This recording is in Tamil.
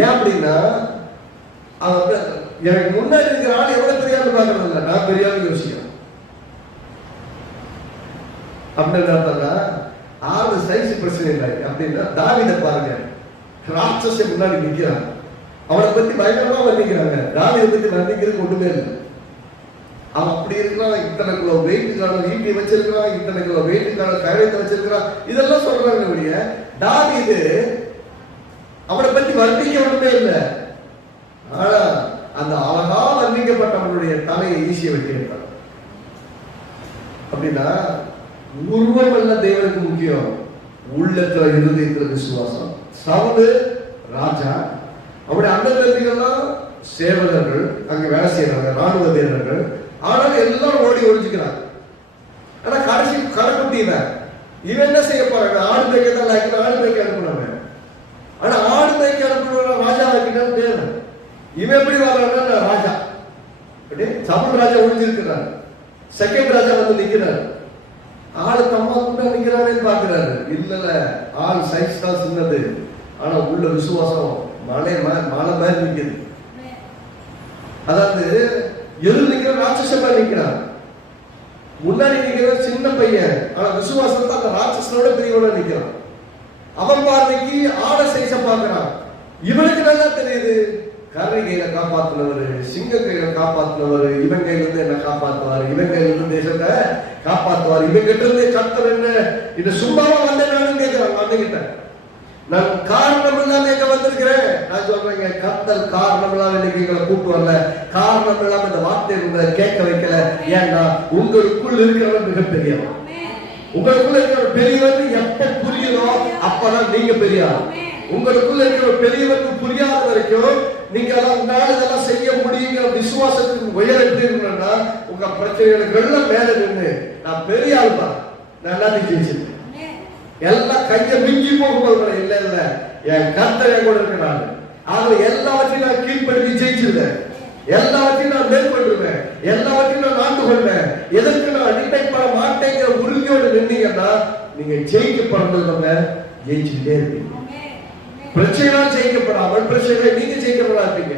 ஏன் அப்படின்னா எனக்கு முன்னாடி இருக்கிற ஆள் எவ்வளவு பெரிய ஆள் பார்க்கறது இல்லை. நான் பெரிய ஆள் யோசிக்கிறேன் சைஸ் பிரச்சனை இல்லை. அப்படின்னா தாவித பாருங்க. ராட்சச முன்னாடி நிக்கிறான். அவனை பத்தி பயங்கரமா வர்ணிக்கிறாங்க. தாவித பத்தி வர்ணிக்கிறதுக்கு ஒண்ணுமே இல்லை. அவன் அப்படி இருக்கிறான் இத்தனை கிலோ வெயிட்டுக்கான ஈட்டி வச்சிருக்கிறான் இத்தனை கிலோ வெயிட்டுக்கான வச்சிருக்கிறான். இதெல்லாம் சொல்றாங்க ஒழிய அவனை பத்தி வர்ணிக்க ஒன்றுமே இல்லை. ஆனா அந்த அழகா வர்ணிக்கப்பட்டவனுடைய தலையை ஈசிய வெட்டியிருக்கான் அப்படின்னா உருவம் அல்ல தேவனுக்கு முக்கியம். உள்ளத்துல இருதயத்துல விசுவாசம். சவுடு ராஜா. அவருடைய அந்த தம்பிகள்லாம் சேவகர்கள் அங்க வேலை செய்யறாங்க ராணுவ வீரர்கள் ஆனாலும் எல்லாரும் ஓடி ஒழிச்சுக்கிறாங்க ஆனா கடைசி கடைக்குட்டியில இவன் என்ன செய்ய போறாங்க ஆடு மேய்க்க தான் லாய்க்கு ஆடு மேய்க்க அனுப்புனாங்க ஆனா ஆடு மேய்க்க அனுப்புன ராஜா வைக்கிட்டான் தேவன் இவன் எப்படி வர்றான்னா ராஜா. அப்படி சபல் ராஜா ஒழிஞ்சிருக்கிறார் செகண்ட் ராஜா வந்து நிக்கிறார். ஆளு தம்மா கூட நிக்கிறானே பாக்குறாரு இல்லைல்ல ஆள் சைஸ் தான் சின்னது. ஆனா உள்ள விசுவாசம் மலை மலை மாதிரி நிற்குது அதாவது எது நிக்கிற ராட்சசமா நிக்கிறான். முன்னாடி நிக்கிற சின்ன பையன் ஆனா விசுவாசத்தை அந்த ராட்சசனோட பெரியவனா நிக்கிறான். அவன் பார்வைக்கு ஆட சைஸ பாக்குறான் இவனுக்கு நல்லா தெரியுது? கரை கையில காப்பாத்தினவர் சிங்க கையில காப்பாத்தினவர் இவன் கையில இருந்து என்ன காப்பாத்துவார் இவன் கையில இருந்து தேசத்தை காப்பாத்துவார். இவன் கிட்ட இருந்து கத்தர் என்ன? இது சும்மாவா வந்தேன் நானும் கேட்கிறான் நான் காரணம் இல்லாம எங்க வந்திருக்கிறேன்? நான் சொல்றேங்க கத்தல் காரணம் இல்லாம இன்னைக்கு எங்களை கூட்டு வரல. காரணம் இல்லாம இந்த வார்த்தை உங்களை கேட்க வைக்கல. ஏன்னா உங்களுக்குள் இருக்கிறவன் மிகப்பெரியவன். உங்களுக்குள்ள இருக்கிற பெரியவர் எப்ப புரியுதோ அப்பதான் நீங்க பெரியார். உங்களுக்குள்ள இருக்கிற பெரியவர் வரைக்கும் நீங்க எல்லாம் உங்களால இதெல்லாம் செய்ய முடியுங்கிற விசுவாசத்துக்கு உயர் எப்படி இருக்கணும்னா உங்க பிரச்சனைகளுக்கு மேல நின்று நான் பெரிய ஆள் தான். நான் எல்லாத்தையும் ஜெயிச்சிருக்கேன். எல்லாம் கைய மிஞ்சி போகும்போது இல்ல இல்ல என் கர்த்தர் என் கூட இருக்கிறாரு. ஆக எல்லாவற்றையும் நான் கீழ்ப்படுத்தி ஜெயிச்சிருவேன். எல்லாவற்றையும் நான் மேற்கொண்டுருவேன் எல்லாவற்றையும் நான் ஆண்டு கொண்டேன் எதற்கு நான் அடிமைப்பட மாட்டேங்கிற உறுதியோடு நின்னீங்கன்னா நீங்க ஜெயிக்க பிறந்தவங்க ஜெயிச்சுக்கிட்டே இருப்பீங்க. பிரச்சனை ஜெயிக்கப்படாமல் பிரச்சனை நீங்க ஜெயிக்கப்படாதீங்க.